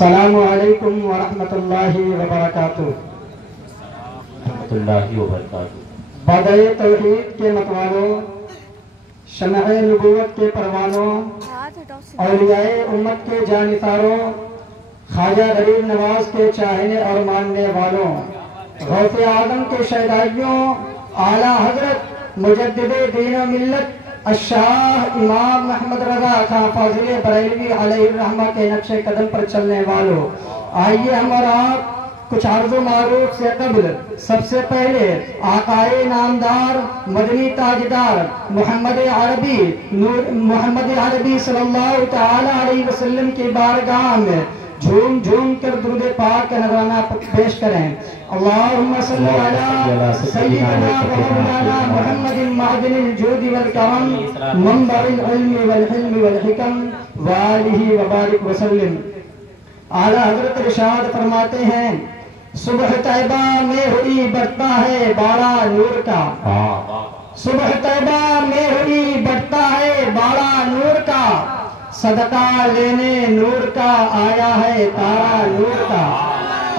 السلام علیکم ورحمۃ اللہ وبرکاتہ۔ رحمۃ اللہ وبرکاتہ۔ بدائے توحید کے متوالوں، شمع نبوت کے پروانوں، اولیاء امت کے جانثاروں، خواجہ غریب نواز کے چاہنے اور ماننے والوں، غوث اعظم کے شہدائیوں، اعلیٰ حضرت مجدد دین و ملت الشاہ امام محمد رضا خان فاضل بریلوی علیہ الرحمہ کے نقش قدم پر چلنے والوں، آئیے ہم اور آپ کچھ عرض و معروف سے قبل سب سے پہلے آقائے نامدار مدنی تاجدار محمد عربی صلی اللہ تعالی علیہ وسلم کی بارگاہ میں جھوم جھوم کر درود پاک کا نذرانہ پیش کریں۔ اللہم صلی علی سیدنا مولانا محمد معدن الجود والکرم منبع العلم والحلم والحکم وآلہ وبارک وسلم۔ اعلیٰ حضرت ارشاد فرماتے ہیں، صبح طیبہ میں ہوئی بڑھتا ہے باڑا نور کا، صبح طیبہ میں ہوئی بڑھتا ہے باڑا نور کا، صدقہ لینے نور کا آیا ہے تارا نور کا۔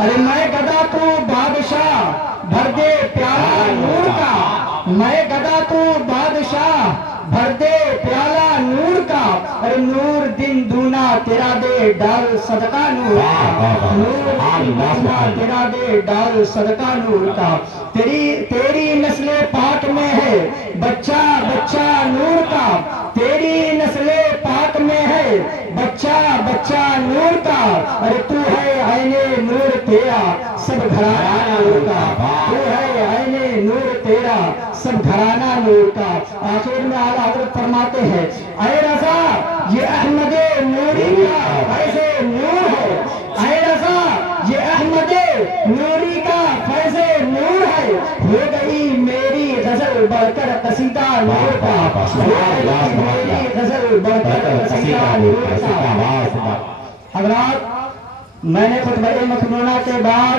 ارے میں گدا تو بادشاہ بھر دے پیالہ نور کا، میں گدا تو بادشاہ بھر دے پیالہ نور کا، ارے نور دن دونا تیرا دے ڈال صدقہ نور کا، نور دن دونا تیرا دے ڈال صدقہ نور کا۔ تیری نسل پاک میں ہے بچہ بچہ نور کا، تیری نسل پاک میں ہے بچہ بچہ نور کا، ارے تو ہے عین نور تیرا سب گھرانہ نور کا، تو ہے عین نور تیرا سب گھرانہ نور کا۔ آخر میں اعلیٰ حضرت فرماتے ہیں، اے رضا یہ احمد نوری کا فیض نور ہے، اے رضا یہ احمد نوری کا فیض نور ہے، ہو گئی میری غزل بڑھ کر قصیدہ نور کا، ہو گئی میری غزل بڑھ کر قصیدہ نور کا۔ حضرات، میں نے خطبہ مکمونہ کے بعد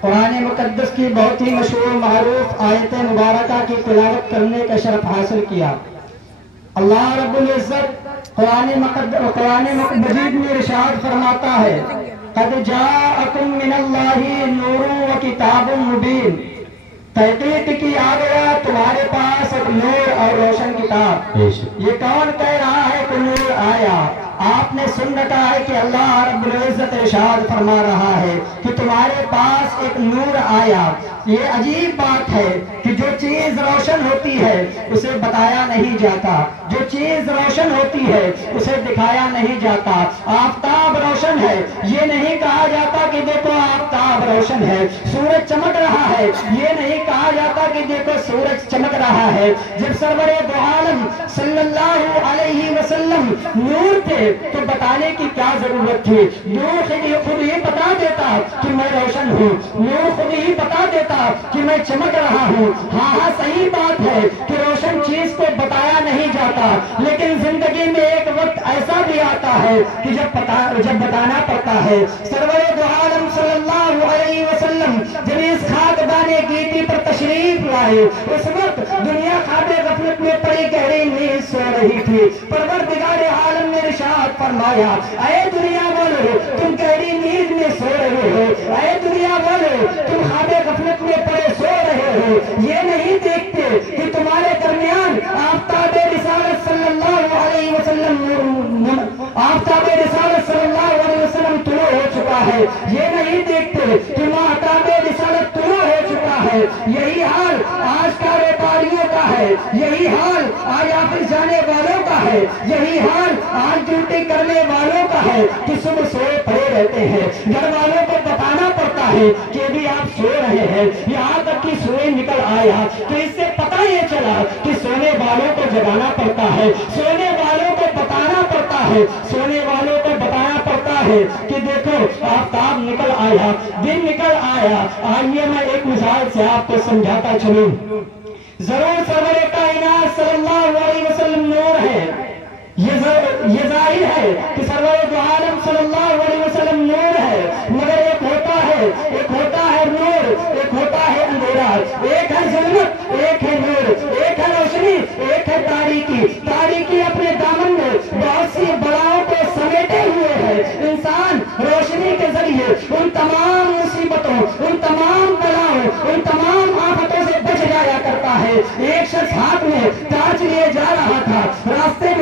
قرآن مقدس کی بہت ہی مشہور و معروف آیت مبارکہ کی تلاوت کرنے کا شرف حاصل کیا۔ اللہ رب العزت قرآن مجید میں ارشاد فرماتا ہے، قد جاءکم من اللہ نور و کتاب مبین، تحقیق کی آ گیا تمہارے پاس ایک نور اور روشن کتاب۔ یہ کون کہہ رہا ہے کہ نور آیا؟ آپ نے سن رکھا ہے کہ اللہ رب العزت ارشاد فرما رہا ہے کہ تمہارے پاس ایک نور آیا۔ یہ عجیب بات ہے کہ جو چیز روشن ہوتی ہے اسے بتایا نہیں جاتا، جو چیز روشن ہوتی ہے اسے دکھایا نہیں جاتا۔ آفتاب روشن ہے، یہ نہیں کہا جاتا کہ دیکھو آفتاب روشن ہے، سورج چمک رہا ہے، یہ نہیں کہا جاتا کہ دیکھو سورج چمک رہا ہے۔ جب سرور دو عالم صلی اللہ علیہ وسلم نور تھے تو بتانے کی کیا ضرورت تھی؟ نور خود ہی بتا دیتا کہ میں روشن ہوں، نور خود ہی بتا دیتا کہ میں چمک رہا ہوں۔ ہاں صحیح بات ہے کہ روشن چیز کو بتایا نہیں جاتا، لیکن زندگی میں ایک وقت ایسا بھی آتا ہے کہ جب بتانا پڑتا ہے۔ سرور دو عالم صلی اللہ علیہ وسلم جب اس خاکدان گیتی پر تشریف لائے، اس وقت دنیا خواب غفلت میں پڑی گہری نیند سو رہی تھی۔ پروردگار عالم نے ارشاد فرمایا، اے دنیا والو تم گہری نیند میں سو رہے ہو، اے دنیا والو تم خواب غفلت میں پڑے سو رہے ہو، یہ نہیں دیکھتے کہ تمہارے درمیان آفتاب رسالت صلی اللہ علیہ وسلم آفتاب رسالت صلی اللہ علیہ وسلم طلوع ہو چکا ہے، یہ نہیں دیکھتے کہ ماہتاب رسالت طلوع ہو چکا ہے۔ یہی حال آج کا ویپاریوں کا ہے، یہی حال آج آفس جانے والوں کا ہے، یہی حال آج ڈیوٹی کرنے والوں کا ہے کہ صبح سوئے پڑے رہتے ہیں، گھر والوں کو بتانا پڑتا ہے کہ ابھی آپ سو رہے ہیں، یہاں تک کہ سوئے نکل آیا تو اس سے پتہ یہ چلا کہ سونے والوں کو جگانا پڑتا ہے، سونے والوں کو بتانا پڑتا ہے، سونے والوں کو بتانا پڑتا ہے کہ دیکھو آفتاب نکل آیا، دن نکل آیا۔ آئیے میں ایک مثال سے آپ کو سمجھاتا چلوں۔ ضرور سرور کائنات صلی اللہ علیہ وسلم نور ہے، یہ ظاہر ہے کہ سرور دو عالم صلی اللہ علیہ وسلم نور ہے، مگر ایک ہوتا ہے نور، ایک ہوتا ہے اندھیرا، ایک ہے ظلمت، ایک ہے نور، ایک ہے روشنی، ایک ہے تاریکی۔ تاریکی اپنے دامن میں بہت سی بلاؤں کو سمیٹے ہوئے ہے، انسان روشنی کے ذریعے ان تمام مصیبتوں، ان تمام بلاؤں، ان تمام آفتوں سے بچ جایا کرتا ہے۔ ایک شخص ہاتھ میں ٹارچ لیے جا رہا تھا، راستے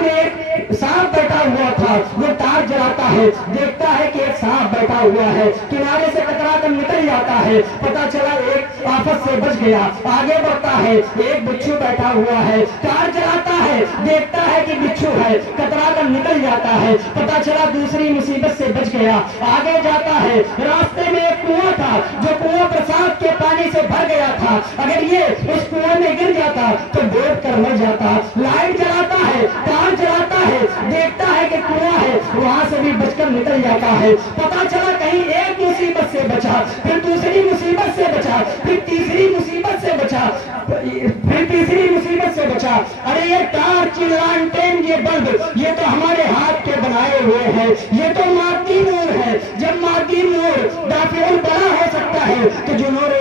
میں ایک سانپ بیٹھا ہوا تھا، وہ ٹارچ جلاتا ہے، دیکھتا ہے کہ ایک سانپ بیٹھا ہوا ہے، کنارے سے ٹکرا کر نکل جاتا ہے، پتا چلا ایک آفت سے بچ گیا، آگے بڑھتا ہے، ایک بچھو بیٹھا ہوا ہے، ٹارچ جلاتا ہے، دیکھتا ہے کہ بچھو ہے، کترا کر نکل جاتا ہے، پتا چلا دوسری مصیبت سے بچ گیا، آگے جاتا ہے، راستے میں ایک کنواں تھا، جو کنواں برسات کے پانی سے بھر گیا تھا، اگر یہ اس کنویں میں گر جاتا تو ڈوب کر مر جاتا، لائٹ جلاتا ہے، ٹارچ جلاتا ہے، دیکھتا ہے کہ کنواں ہے، وہاں سے بھی بچ کر نکل جاتا ہے، پتا چلا کہیں ایک مصیبت سے بچا، پھر دوسری مصیبت سے بچا، پھر تیسری مصیبت سے بچا، پھر تیسری مصیبت سے بچا۔ ارے یہ ٹارچ، لانٹین، یہ بلب، یہ تو ہمارے ہاتھ کے بنائے ہوئے ہیں، یہ تو مادی نور ہے، جب مادی نور دافع البلا ہو سکتا ہے تو جو نور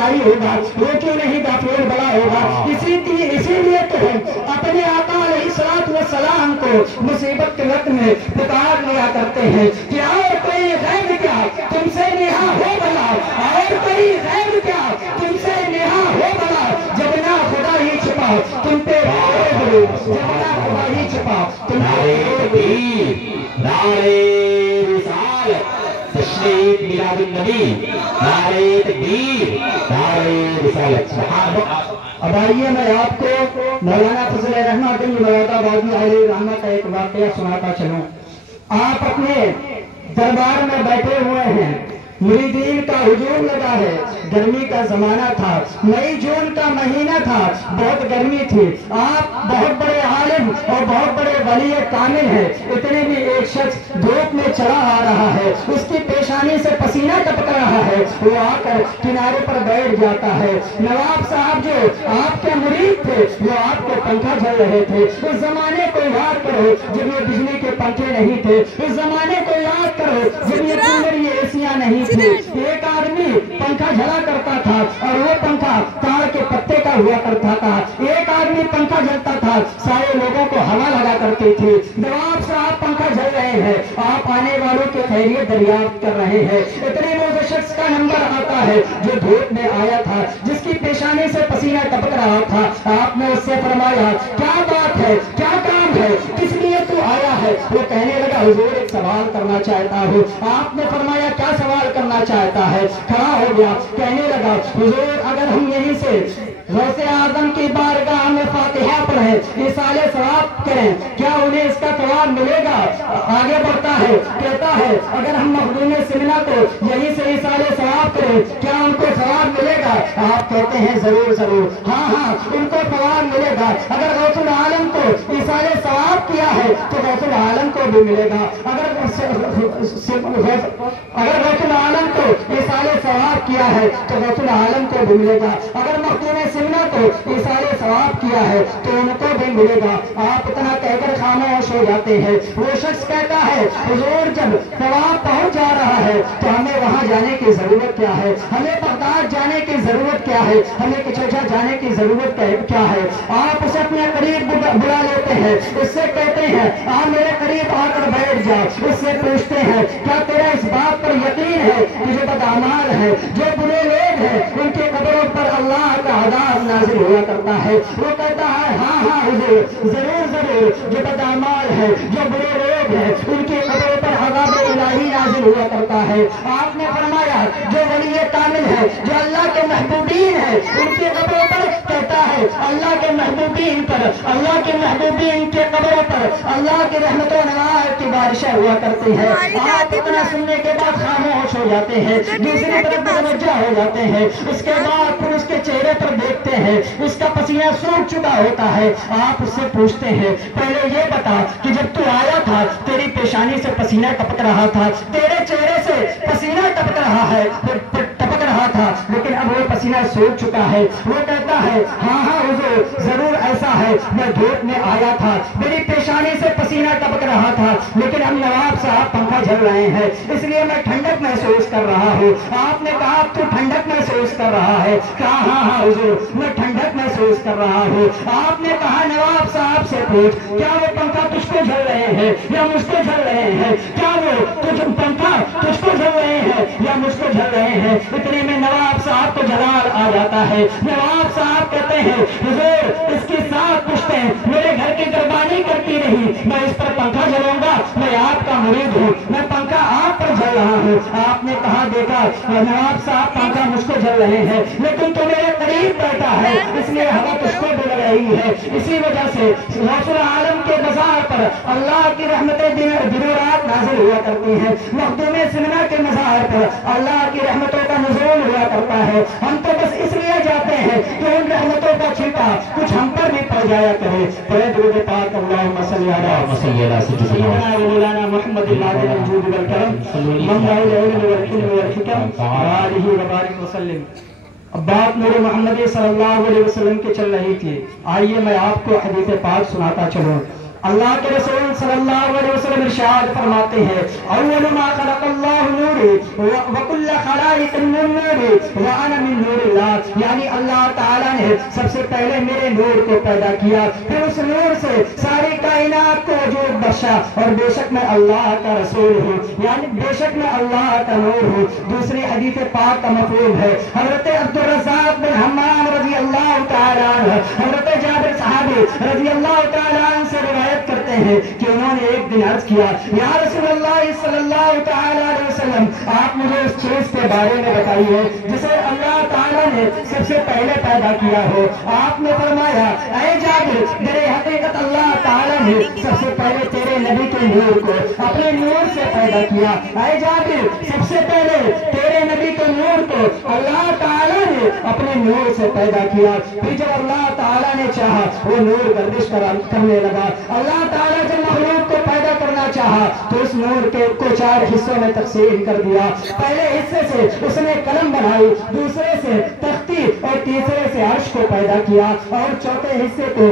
الہی ہوگا وہ کیوں نہیں دافع البلا ہوگا؟ اسی لیے تو ہم اپنے آقا علیہ الصلوۃ والسلام کو مصیبت کے وقت میں پکار لیا کرتے ہیں کہ اور کوئی غیر کیا تم سے نہا ہو بلا، اور کوئی غیر کیا تم سے نہا ہو بلا، جب نہ خدا ہی چھپا تم پہ بولو، جب نہ خدا ہی چھپا تم پہ نعرے رسالت، تشریف میلاد النبی، نعرے تکبیر، نعرے رسالت۔ اب آئیے میں آپ کو مولانا فضل الرحمن بن مراد آبادی علیہ رحمہ کا ایک واقعہ سناتا چلوں۔ آپ اپنے دربار میں بیٹھے ہوئے ہیں، مریدین کا ہجوم لگا ہے، گرمی کا زمانہ تھا، مئی جون کا مہینہ تھا، بہت گرمی تھی، آپ بہت بڑے عالم اور بہت بڑے ولی کامل ہیں، اتنے بھی ایک شخص دھوپ میں چلا آ رہا ہے، اس کی پیشانی سے پسینہ ٹپک رہا ہے، وہ آ کر کنارے پر بیٹھ جاتا ہے۔ نواب صاحب جو آپ کے مرید تھے وہ آپ کو پنکھا جھل رہے تھے، اس زمانے کو یاد کرو جب یہ بجلی کے پنکھے نہیں تھے، اس زمانے کو یاد کرو جب یہ کولر، یہ ایسیاں نہیں تھی، ایک آدمی پنکھا جھلا کرتا تھا اور وہ پنکھا تاڑ کے پتے کا ہوا کرتا تھا، ایک آدمی پنکھا جلتا تھا، سارے لوگوں کو ہوا لگا کرتی تھی۔ نواب صاحب پنکھا جل رہے ہیں، آپ آنے والوں کے خیریت دریافت کر رہے ہیں، اتنے میں اس شخص کا نمبر آتا ہے جو دھوپ میں آیا تھا، جس کی پیشانی سے پسینہ ٹپک رہا تھا۔ آپ نے اس سے فرمایا کیا بات ہے، کیا کام ہے، کس لیے تو آیا ہے؟ وہ کہنے لگا حضور ایک سوال کرنا چاہتا ہوں۔ آپ نے فرمایا کیا سوال کرنا چاہتا ہے؟ کھڑا ہو گیا، کہنے لگا حضور اگر ہم یہیں سے غوث اعظم کی بارگاہ میں فاتحہ پڑھیں، اِیصال ثواب کریں، کیا انہیں اس کا ثواب ملے گا؟ آگے بڑھتا ہے، کہتا ہے اگر ہم مخدوم سمنا کو یہیں سے اِیصال ثواب کریں، کیا ان کو ثواب ملے گا؟ آپ کہتے ہیں ضرور ضرور، ہاں ہاں ان کو ثواب ملے گا۔ اگر غوث العالم کو اِیصال ثواب کیا ہے تو غوث العالم کو بھی ملے گا، اگر غوث العالم کو اِیصال ثواب کیا ہے تو غوث العالم کو بھی ملے گا، اگر مخدوم سمنا کو اِیصال ثواب کیا ہے تو ان کو بھی ملے گا۔ آپ اتنا کہہ کر خاموش ہو جاتے ہیں۔ وہ شخص کہتا ہے حضور جب ثواب پہنچ جا رہا ہے تو ہمیں وہاں جانے کی ضرورت کیا ہے؟ ہمیں بغداد جانے کی ضرورت کیا ہے؟ ہمیں کچوچا جانے کی ضرورت کیا ہے؟ آپ اسے اپنے قریب بلا لیتے ہیں، اس سے کہتے ہیں آپ میرے قریب آ کر بیٹھ جاؤ، اس سے پوچھتے ہیں کیا تیرا اس بات پر یقین ہے کہ جو بدعمال ہے، جو برے لوگ ہیں، ان کے قبروں پر اللہ کا عذاب نازل ہوا کرتا ہے؟ وہ کہتا ہے ہاں ہاں حضور ضرور ضرور، جو بدعمال ہے، جو برے لوگ ہیں، ان کے قبروں پر عذاب الہی نازل ہوا کرتا ہے۔ آپ نے فرمایا جو ولی کامل ہے، جو اللہ کے محبوبین ہیں، ان کے قبروں پر، کہتا ہے اللہ کے محبوبین پر، اللہ کے محبوبین کے قبروں پر اللہ کی رحمت و نوائر کی بارشیں ہوا کرتی ہے۔ آپ اتنا سننے کے بعد خاموش ہو جاتے ہیں، دوسری طرف متوجہ ہو جاتے ہیں، اس کے بعد پھر اس کے چہرے پر دیکھتے ہیں، اس کا پسینہ سوکھ چکا ہوتا ہے۔ آپ اس سے پوچھتے ہیں پہلے یہ بتا کہ جب تو آیا تھا تیری پیشانی سے پسینہ ٹپک رہا تھا، تیرے چہرے سے پسینہ ٹپک رہا تھا لیکن اب وہ پسینہ سوکھ چکا ہے. وہ کہتا ہے ہاں ہاں حضور ضرور ایسا ہے, میں دھوپ میں آیا تھا, میری پیشانی سے پسینہ ٹپک رہا تھا, لیکن اب نواب صاحب پنکھا جھل رہے ہیں اس لیے میں ٹھنڈک محسوس کر رہا ہوں. آپ نے کہا تو ٹھنڈک محسوس کر رہا ہے؟ کہا ہاں ہاں حضور میں ٹھنڈک محسوس کر رہا ہوں. آپ نے کہا نواب صاحب سے پوچھ کیا وہ پنکھا تجھ کو جھل رہے ہیں یا مجھ کو جھل رہے ہیں؟ کیا وہ پنکھا تجھ کو جھل رہے ہیں یا مجھ کو جھل رہے ہیں؟ اتنے میں نواب صاحب کو جلال آ جاتا ہے. نواب صاحب کہتے ہیں حضور اس کی ساتھ پوچھتے ہیں, میرے گھر کی قربانی کرتی نہیں, میں اس پر پنکھا جلاؤں گا؟ میں آپ کا مرید ہوں, میں پنکھا آپ پر جل رہا ہوں. آپ نے کہا دیکھا نواب صاحب پنکھا مجھ کو جل رہے ہیں لیکن تو میرے قریب بیٹھا ہے اس لیے ہوا تجھ کو بھی لگ رہی ہے. اسی وجہ سے غوث العالم کے مزار پر اللہ کی رحمتیں دن رات نازل ہوا کرتی ہیں. مخدوم سمنا کے مزار پر اللہ کی رحمتوں کا نزول ہوا کرتا ہے. ہم تو بس اس لیے جاتے ہیں کہ ان رحمتوں کا چھینٹا کچھ ہم پر بھی پڑ جایا کرے. پڑھے درود پاک اللہم صلی علی مولانا محمد العادل الجود والکرم منبع العلم والحلم والحکم وآلہ وبارک وسلم. اب بات میرے محمد صلی اللہ علیہ وسلم کی چل رہی تھی, آئیے میں آپ کو حدیث پاک سناتا چلوں. اللہ کے رسول صلی اللہ علیہ وسلم ارشاد فرماتے ہیں اول ما خلق اللہ نوری وکل خلائق من نوری وانا من نور اللہ, یعنی اللہ تعالیٰ نے سب سے پہلے میرے نور کو پیدا کیا, پھر اس نور سے ساری کائنات کو وجود بخشا, اور بے شک میں اللہ کا رسول ہوں, یعنی بے شک میں اللہ کا نور ہوں. دوسری حدیث پاک کا مفہوم ہے حضرت عبدالرزاق بن حمام رضی اللہ تعالیٰ عنہ حضرت جابر صحابی رضی اللہ تعالیٰ عنہ سے روایت کرتے ہیں کہ انہوں نے ایک دن عرض کیا یا رسول اللہ صلی اللہ تعالی علیہ وسلم آپ مجھے اس چیز کے بارے میں بتائیے جسے اللہ تعالیٰ نے سب سے پہلے پیدا کیا ہو. آپ نے فرمایا اے جابر در حقیقت اللہ تعالیٰ نے سب سے پہلے تیرے نبی کے نور کو اپنے نور سے پیدا کیا. اے جابر سب سے پہلے تیرے نبی کے نور کو اللہ تعالیٰ نے اپنے نور سے پیدا کیا. پھر جب اللہ تعالیٰ نے چاہا وہ نور گردش کرنے لگا. اللہ تعالیٰ جب مخلوق کو پیدا کرنا چاہا تو اس نور کو 4 حصوں میں تقسیم کر دیا. پہلے حصے سے اس نے قلم بنائی, دوسرے سے تختی اور تیسرے سے عرش کو پیدا کیا, اور چوتھے حصے کو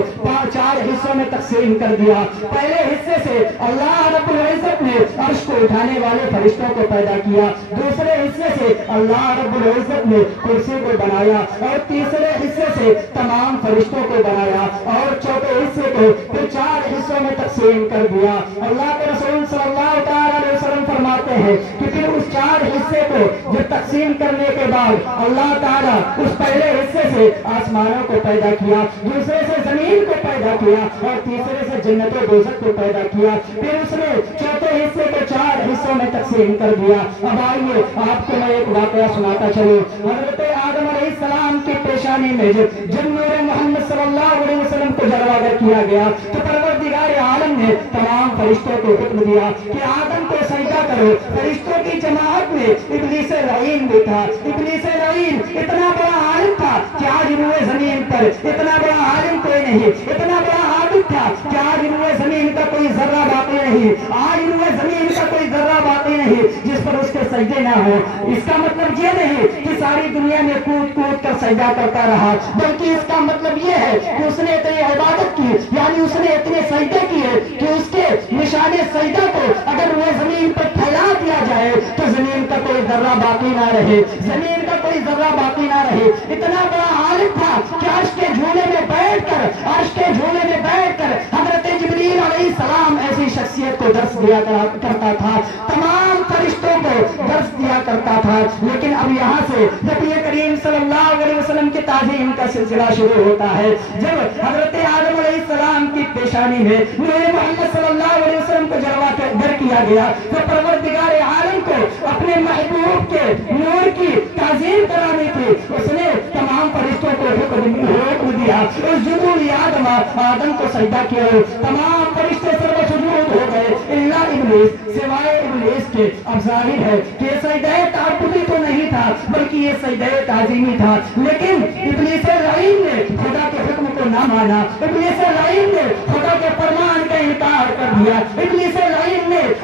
4 حصوں میں تقسیم کر دیا. پہلے حصے سے اللہ رب العزت نے عرش کو اٹھانے والے فرشتوں کو پیدا کیا, دوسرے حصے سے اللہ رب العزت نے کرسی کو بنایا, اور تیسرے حصے سے تمام فرشتوں کو بنایا, اور چوتھے حصے کو پھر 4 حصوں میں تقسیم کر دیا. اللہ کے رسول صلی اللہ علیہ وسلم فرماتے ہیں کہ پھر اس 4 حصے کو جب تقسیم کرنے کے بعد اللہ تعالیٰ اس پہلے حصے سے آسمانوں کو پیدا کیا, دوسرے سے زمین کو پیدا کیا, اور تیسرے سے جنت و دوزخ کو پیدا کیا. پھر اس نے چوتھے حصے کو 4 حصوں میں تقسیم کر دیا. اب آئیے آپ کو میں ایک واقعہ سناتا چلوں. حضرت آدم علیہ السلام کی پیشانی میں جب نور محمد صلی اللہ علیہ وسلم کو جلوہ کیا گیا تو پروردگار عالم نے تمام فرشتوں کو حکم دیا کہ آدم کو سجدہ کرو. فرشتوں کی جماعت میں ابلیس لعین بھی تھا. ابلیس لعین اتنا بڑا عالم تھا کہ آج روئے زمین پر اتنا بڑا عالم کوئی نہیں, اتنا بڑا عابد تھا کہ آج روئے زمین کا کوئی ذرہ باقی نہیں, آج روئے زمین کا کوئی ذرہ باقی نہیں جس پر اس کے سجدے نہ ہو. اس کا مطلب یہ نہیں کہ ساری دنیا میں کود کود کر سجدہ کرتا رہا, بلکہ اس کا مطلب یہ ہے کہ اس نے اتنی عبادت کی, یعنی اس نے اتنے سجدے کیے کہ اس کے نشان سجدہ کو اگر وہ زمین پر پھیلا دیا جائے تو زمین کا کوئی ذرہ باقی نہ رہے, زمین کا کوئی ذرہ باقی نہ رہے. اتنا بڑا عالم تھا کہ عرش کے جھولے میں بیٹھ کر حضرت جبریل علیہ السلام ایسی شخصیت کو درس دیا کرتا تھا, تمام فرشتوں کو درس دیا کرتا تھا. لیکن اب یہاں سے نبی کریم صلی اللہ علیہ وسلم کی تعظیم کا سلسلہ شروع ہوتا ہے. جب حضرت آدم علیہ السلام کی پیشانی میں نور محمد صلی اللہ علیہ وسلم کو جلوہ در کیا گیا تو پروردگار عالم کو اپنے محبوب کے نور کی تعظیم کرانے کی اس نے تمام فرشتوں کو حکم دیا اسجدوا لآدم, آدم کو سجدہ کیا. تمام فرشتے سرو سجود ہو گئے الا ابلیس, سوائے ابلیس کے. اب ظاہر ہے کہ سجدہ تعبدی تو نہیں تھا بلکہ یہ سجدہ تعظیمی تھا. لیکن ابلیس لعین نے خدا کے حکم کو نہ مانا, ابلیس لعین نے خدا کے فرمان کا انکار کر دیا, ابلیس لعین نے